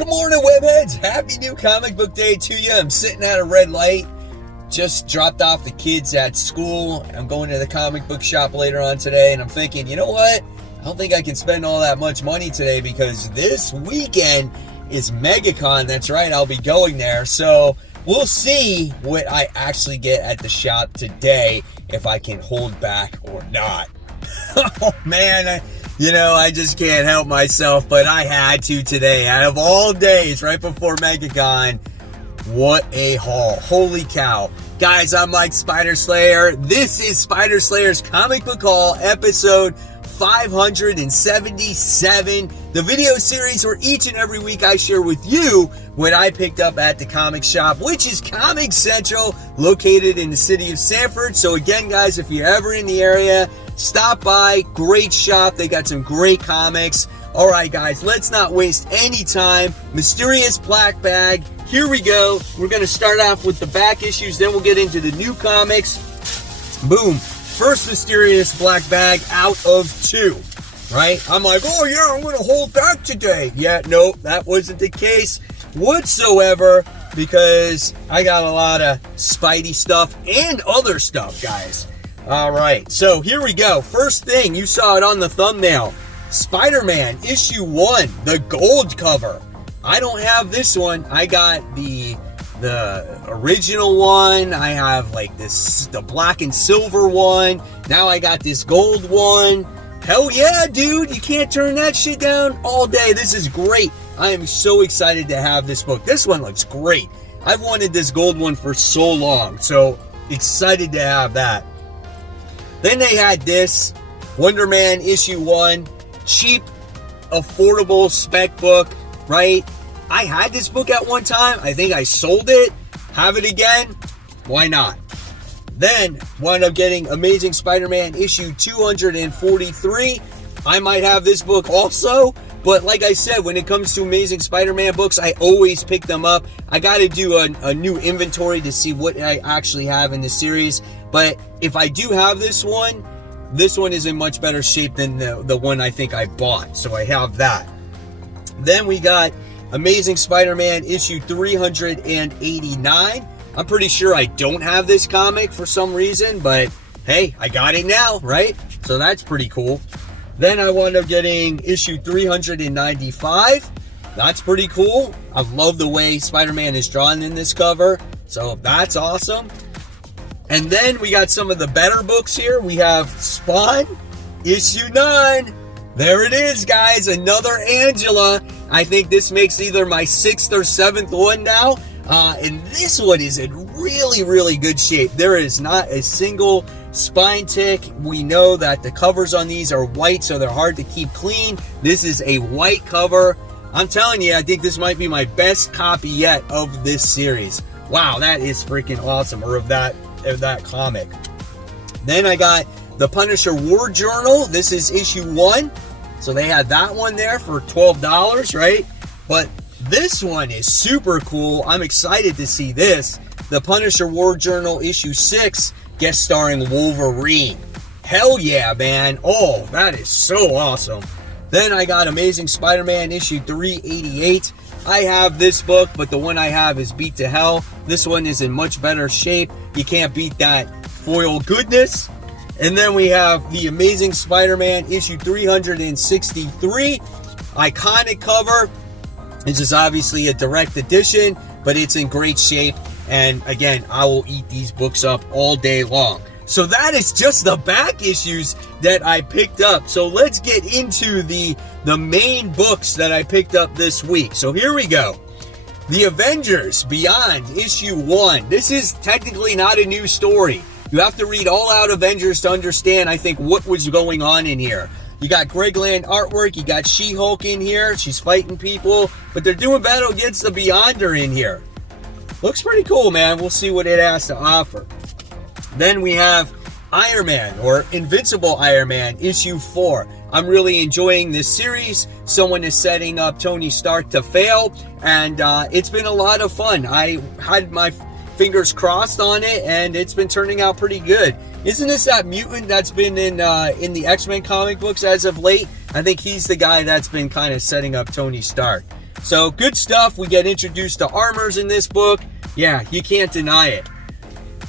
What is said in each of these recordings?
Good morning, webheads. Happy new comic book day to you. I'm sitting at a red light. Just dropped off the kids at school. I'm going to the comic book shop later on today, and I'm thinking, you know what? I don't think I can spend all that much money today because this weekend is MegaCon. That's right, I'll be going there. So we'll see what I actually get at the shop today, if I can hold back or not. Oh, man, I just can't help myself, but I had to today. Out of all days, right before MegaCon, what a haul. Holy cow. Guys, I'm Mike Spider Slayer. This is Spider Slayer's Comic Book Haul, episode 577. The video series where each and every week I share with you what I picked up at the comic shop, which is Comic Central, located in the city of Sanford. So again, guys, if you're ever in the area, stop by. Great shop. They got some great comics. All right, guys, let's not waste any time. Mysterious Black Bag. Here we go. We're going to start off with the back issues, then we'll get into the new comics. Boom. First Mysterious Black Bag out of 2, right? I'm like, oh yeah, I'm going to hold back today. Yeah, no, that wasn't the case whatsoever, because I got a lot of Spidey stuff and other stuff, guys. All right, so here we go. First thing, you saw it on the thumbnail. Spider-Man issue 1, the gold cover. I don't have this one. I got the original one. I have like the black and silver one. Now I got this gold one. Hell yeah, dude. You can't turn that shit down all day. This is great. I am so excited to have this book. This one looks great. I've wanted this gold one for so long. So excited to have that. Then they had this Wonder Man issue 1. Cheap, affordable spec book, right? I had this book at one time. I think I sold it. Have it again. Why not? Then wound up getting Amazing Spider-Man issue 243. I might have this book also. But like I said, when it comes to Amazing Spider-Man books, I always pick them up. I got to do a new inventory to see what I actually have in the series. But if I do have this one is in much better shape than the one I think I bought. So I have that. Then we got Amazing Spider-Man issue 389. I'm pretty sure I don't have this comic for some reason, but hey, I got it now, right? So that's pretty cool. Then I wound up getting issue 395. That's pretty cool. I love the way Spider-Man is drawn in this cover. So that's awesome. And then we got some of the better books here. We have Spawn, issue 9. There it is, guys. Another Angela. I think this makes either my 6th or 7th one now. And this one is in really, really good shape. There is not a single spine tick. We know that the covers on these are white, so they're hard to keep clean. This is a white cover. I'm telling you, I think this might be my best copy yet of this series. Wow, that is freaking awesome. Or of that comic. Then I got the Punisher War Journal. This is issue 1. So they had that one there for $12, right? But this one is super cool. I'm excited to see this. The Punisher War Journal issue 6, guest starring Wolverine. Hell yeah, man. Oh, that is so awesome. Then I got Amazing Spider-Man issue 388. I have this book, but the one I have is beat to hell. This one is in much better shape. You can't beat that foil goodness. And then we have the Amazing Spider-Man issue 363. Iconic cover. This is obviously a direct edition, but it's in great shape. And again, I will eat these books up all day long. So that is just the back issues that I picked up. So let's get into the main books that I picked up this week. So here we go. The Avengers Beyond issue 1. This is technically not a new story. You have to read All Out Avengers to understand, I think, what was going on in here. You got Greg Land artwork. You got She-Hulk in here. She's fighting people. But they're doing battle against the Beyonder in here. Looks pretty cool, man. We'll see what it has to offer. Then we have Iron Man, or Invincible Iron Man, issue 4. I'm really enjoying this series. Someone is setting up Tony Stark to fail, and it's been a lot of fun. I had my fingers crossed on it, and it's been turning out pretty good. Isn't this that mutant that's been in the X-Men comic books as of late? I think he's the guy that's been kind of setting up Tony Stark. So good stuff. We get introduced to armors in this book. Yeah, you can't deny it.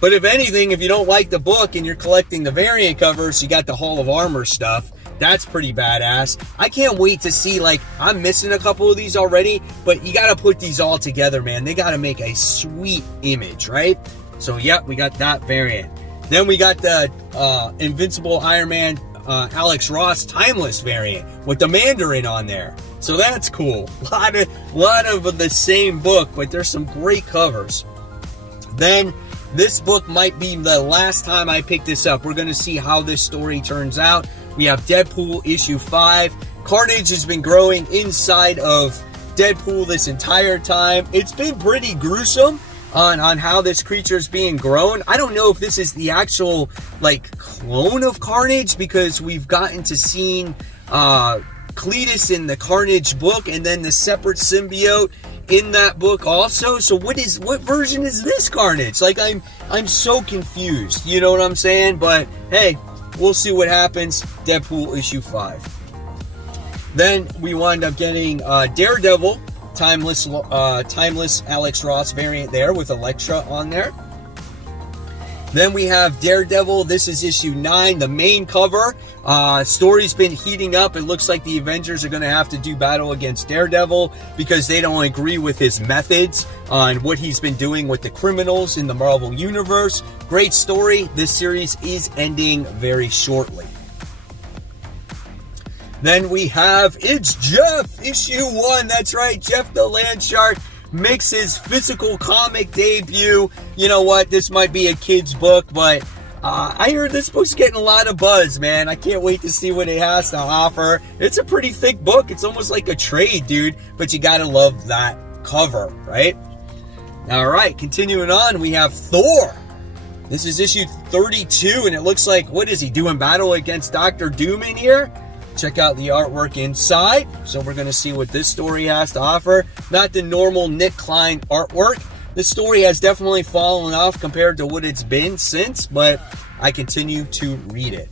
But if anything, if you don't like the book and you're collecting the variant covers, you got the Hall of Armor stuff. That's pretty badass. I can't wait to see, like, I'm missing a couple of these already, but you got to put these all together, man. They got to make a sweet image, right? So, yep, we got that variant. Then we got the Invincible Iron Man Alex Ross Timeless variant with the Mandarin on there. So that's cool. A lot of the same book, but there's some great covers. Then this book might be the last time I pick this up. We're going to see how this story turns out. We have Deadpool issue 5. Carnage has been growing inside of Deadpool this entire time. It's been pretty gruesome on how this creature is being grown. I don't know if this is the actual, like, clone of Carnage, because we've gotten to seeing Cletus in the Carnage book and then the separate symbiote in that book also. So what version is this Carnage? Like, I'm so confused, you know what I'm saying? But hey, we'll see what happens. Deadpool issue 5. Then we wind up getting Daredevil timeless Alex Ross variant there with Elektra on there. Then we have Daredevil. This is issue 9, the main cover. Story's been heating up. It looks like the Avengers are going to have to do battle against Daredevil because they don't agree with his methods on what he's been doing with the criminals in the Marvel Universe. Great story. This series is ending very shortly. Then we have It's Jeff, issue 1. That's right, Jeff the Land Shark makes his physical comic debut. You know what? This might be a kid's book, but I heard this book's getting a lot of buzz, man. I can't wait to see what it has to offer. It's a pretty thick book. It's almost like a trade, dude. But you gotta love that cover, right? All right, continuing on, we have Thor. This is issue 32, and it looks like, what is he doing? Battle against Dr. Doom in here? Check out the artwork inside. So we're going to see what this story has to offer. Not the normal Nick Klein artwork. This story has definitely fallen off compared to what it's been since, but I continue to read it.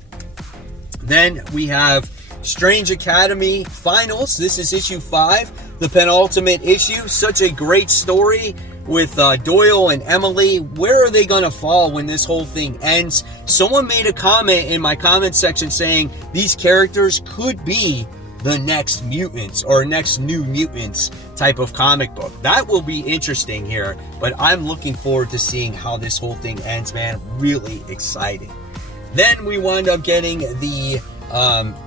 Then we have Strange Academy Finals. This is issue 5, the penultimate issue. Such a great story with Doyle and Emily. Where are they going to fall when this whole thing ends? Someone made a comment in my comment section saying these characters could be the next Mutants or next New Mutants type of comic book. That will be interesting here, but I'm looking forward to seeing how this whole thing ends, man. Really exciting. Then we wind up getting the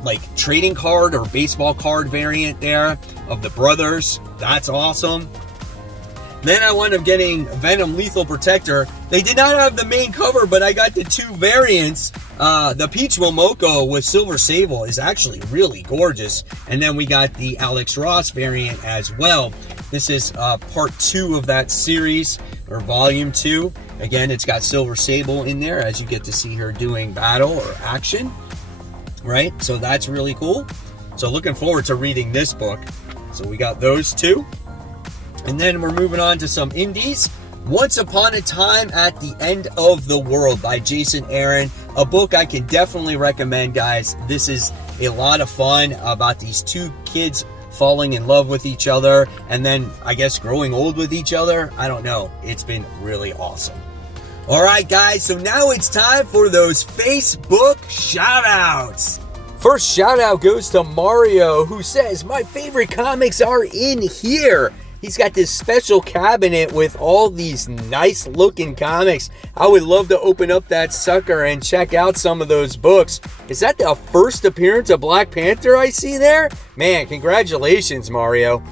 like trading card or baseball card variant there of the brothers. That's awesome. Then I wound up getting Venom Lethal Protector. They did not have the main cover, but I got the 2 variants. The Peach Momoko with Silver Sable is actually really gorgeous. And then we got the Alex Ross variant as well. This is part 2 of that series, or volume 2. Again, it's got Silver Sable in there as you get to see her doing battle or action, right? So that's really cool. So looking forward to reading this book. So we got those 2. And then we're moving on to some indies. Once Upon a Time at the End of the World by Jason Aaron. A book I can definitely recommend, guys. This is a lot of fun about these 2 kids falling in love with each other and then, I guess, growing old with each other. I don't know. It's been really awesome. All right, guys. So now it's time for those Facebook shout-outs. First shout-out goes to Mario, who says, my favorite comics are in here. He's got this special cabinet with all these nice looking comics. I would love to open up that sucker and check out some of those books. Is that the first appearance of Black Panther I see there? Man, congratulations, Mario.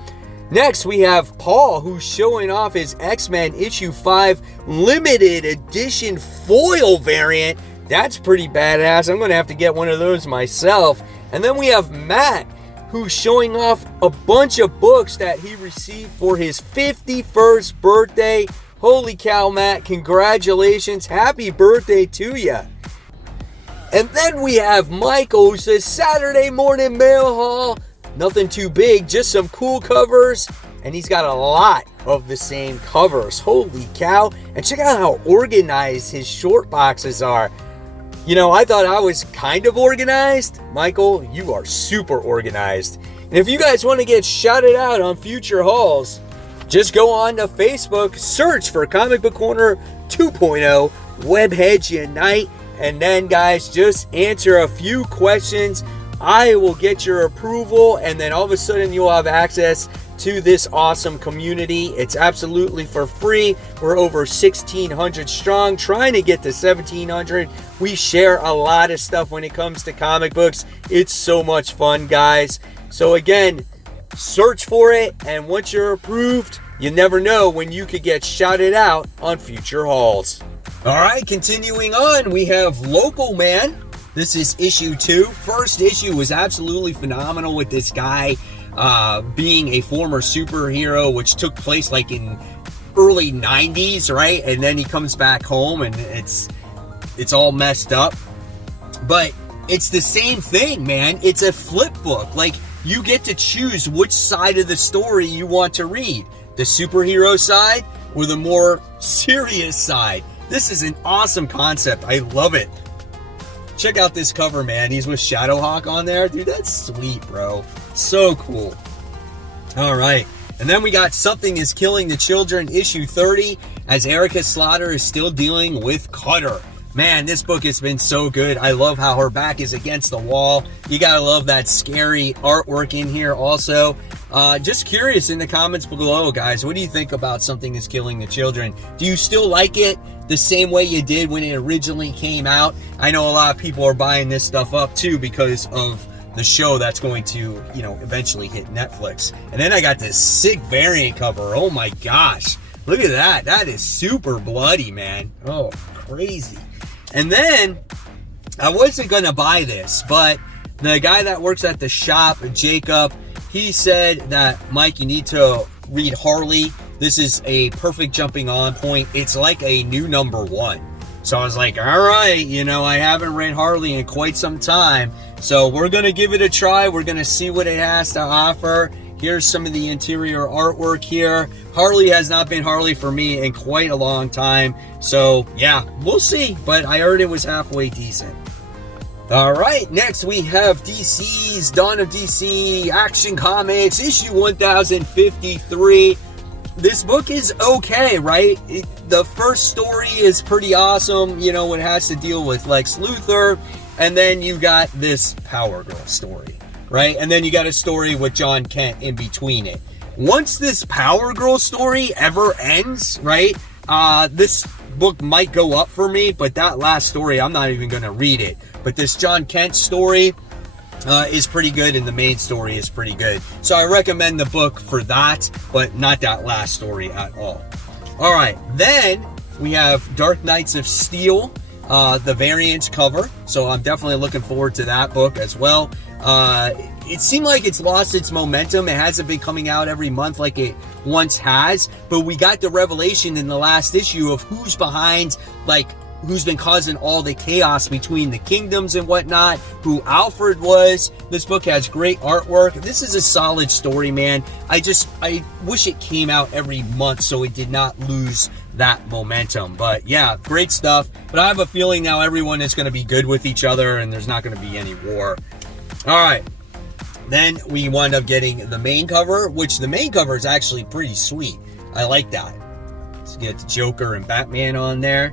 Next, we have Paul, who's showing off his X-Men issue 5 limited edition foil variant. That's pretty badass. I'm going to have to get one of those myself. And then we have Matt, who's showing off a bunch of books that he received for his 51st birthday. Holy cow, Matt, congratulations. Happy birthday to you. And then we have Michael, who says, Saturday morning mail haul. Nothing too big, just some cool covers. And he's got a lot of the same covers. Holy cow. And check out how organized his short boxes are. You know, I thought I was kind of organized. Michael, you are super organized. And if you guys want to get shouted out on future hauls, just go on to Facebook, search for Comic Book Corner 2.0 Webheads Unite, and then guys, just answer a few questions. I will get your approval, and then all of a sudden you'll have access to this awesome community. It's absolutely for free. We're over 1,600 strong, trying to get to 1,700. We share a lot of stuff when it comes to comic books. It's so much fun, guys. So again, search for it, and once you're approved, you never know when you could get shouted out on future hauls. All right, continuing on, we have Local Man. This is issue 2. First issue was absolutely phenomenal with this guy being a former superhero, which took place like in early 90s, right? And then he comes back home and it's all messed up. But it's the same thing, man. It's a flip book. Like, you get to choose which side of the story you want to read. The superhero side or the more serious side. This is an awesome concept. I love it. Check out this cover, man. He's with Shadowhawk on there. Dude, that's sweet, bro. So cool. All right. And then we got Something is Killing the Children, issue 30, as Erica Slaughter is still dealing with Cutter. Man, this book has been so good. I love how her back is against the wall. You gotta love that scary artwork in here also. Just curious in the comments below, guys, what do you think about Something is Killing the Children? Do you still like it the same way you did when it originally came out? I know a lot of people are buying this stuff up too because of the show that's going to, eventually hit Netflix. And then I got this sick variant cover. Oh my gosh. Look at that. That is super bloody, man. Oh, crazy. And then I wasn't going to buy this, but the guy that works at the shop, Jacob, he said that, Mike, you need to read Harley. This is a perfect jumping on point. It's like a new #1. So I was like, all right, I haven't read Harley in quite some time. So we're going to give it a try. We're going to see what it has to offer. Here's some of the interior artwork here. Harley has not been Harley for me in quite a long time. So yeah, we'll see. But I heard it was halfway decent. All right, next we have DC's Dawn of DC Action Comics, issue 1053. This book is okay, right? The first story is pretty awesome. It has to deal with Lex Luthor. And then you got this Power Girl story, right? And then you got a story with John Kent in between it. Once this Power Girl story ever ends, right? This book might go up for me, but that last story, I'm not even going to read it. But this John Kent story is pretty good, and the main story is pretty good. So I recommend the book for that, but not that last story at all. All right, then we have Dark Knights of Steel, the variant cover. So I'm definitely looking forward to that book as well. It seemed like it's lost its momentum. It hasn't been coming out every month like it once has, but we got the revelation in the last issue of who's behind, who's been causing all the chaos between the kingdoms and whatnot, who Alfred was. This book has great artwork. This is a solid story, man. I wish it came out every month so it did not lose that momentum. But yeah, great stuff. But I have a feeling now everyone is going to be good with each other and there's not going to be any war. All right. Then we wind up getting the main cover, which the main cover is actually pretty sweet. I like that. Let's get the Joker and Batman on there.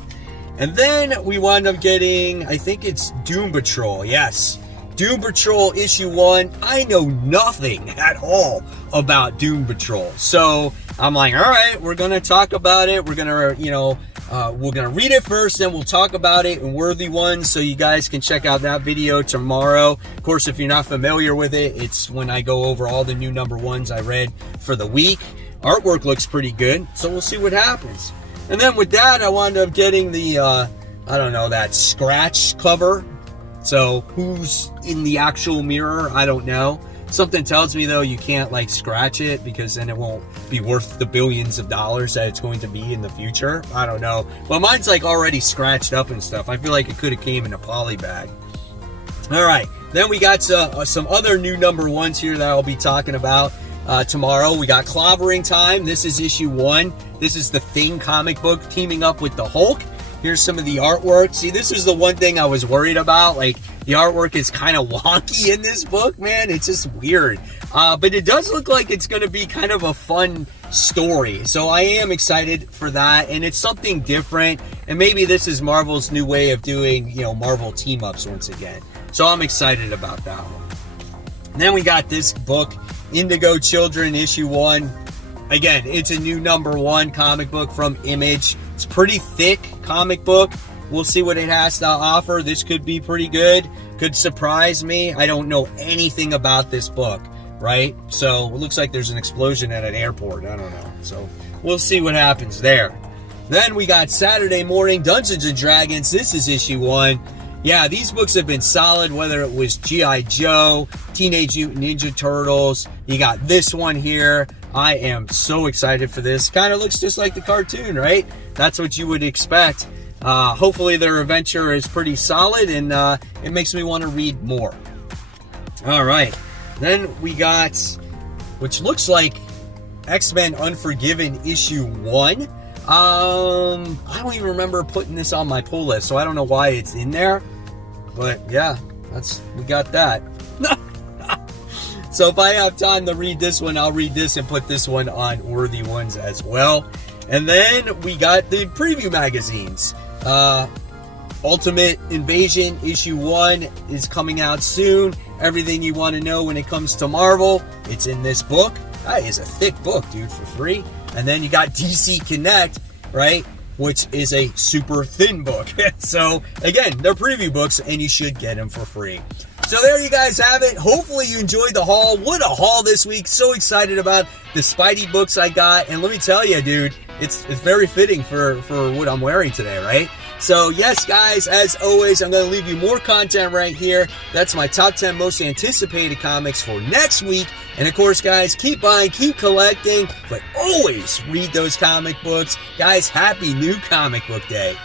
And then we wind up getting, I think it's Doom Patrol. Yes. Doom Patrol issue 1. I know nothing at all about Doom Patrol. So I'm like, all right, we're going to talk about it. We're going to, we're going to read it first, then we'll talk about it in Worthy Ones, so you guys can check out that video tomorrow. Of course, if you're not familiar with it, it's when I go over all the new #1s I read for the week. Artwork looks pretty good, so we'll see what happens. And then with that, I wound up getting the, that scratch cover. So who's in the actual mirror, I don't know. Something tells me, though, you can't, scratch it because then it won't be worth the billions of dollars that it's going to be in the future. I don't know. But mine's, already scratched up and stuff. I feel like it could have came in a poly bag. All right. Then we got some other new #1s here that I'll be talking about tomorrow. We got Clobbering Time. This is issue 1. This is the Thing comic book teaming up with the Hulk. Here's some of the artwork. See, this is the one thing I was worried about. The artwork is kind of wonky in this book, man. It's just weird. But it does look like it's going to be kind of a fun story. So I am excited for that. And it's something different. And maybe this is Marvel's new way of doing, Marvel team-ups once again. So I'm excited about that one. And then we got this book, Indigo Children, issue 1. Again, it's a new #1 comic book from Image. It's a pretty thick comic book. We'll see what it has to offer. This could be pretty good. Could surprise me. I don't know anything about this book, right? So it looks like there's an explosion at an airport. I don't know. So we'll see what happens there. Then we got Saturday Morning Dungeons and Dragons. This is issue 1. Yeah, these books have been solid, whether it was G.I. Joe, Teenage Mutant Ninja Turtles. You got this one here. I am so excited for this. Kind of looks just like the cartoon, right? That's what you would expect. Hopefully their adventure is pretty solid, and it makes me want to read more. All right. Then we got, which looks like X-Men Unforgiven issue 1. I don't even remember putting this on my pull list, so I don't know why it's in there. But yeah, we got that. So if I have time to read this one, I'll read this and put this one on Worthy Ones as well. And then we got the preview magazines. Ultimate Invasion issue 1 is coming out soon. Everything you want to know when it comes to Marvel, it's in this book. That is a thick book, dude, for free. And then you got DC Connect, right, which is a super thin book. So again, they're preview books, and you should get them for free. So there you guys have it. Hopefully you enjoyed the haul. What a haul this week. So excited about the Spidey books I got. And let me tell you, dude, it's very fitting for what I'm wearing today, right? So yes, guys, as always, I'm going to leave you more content right here. That's my top 10 most anticipated comics for next week. And of course, guys, keep buying, keep collecting, but always read those comic books. Guys, happy new comic book day.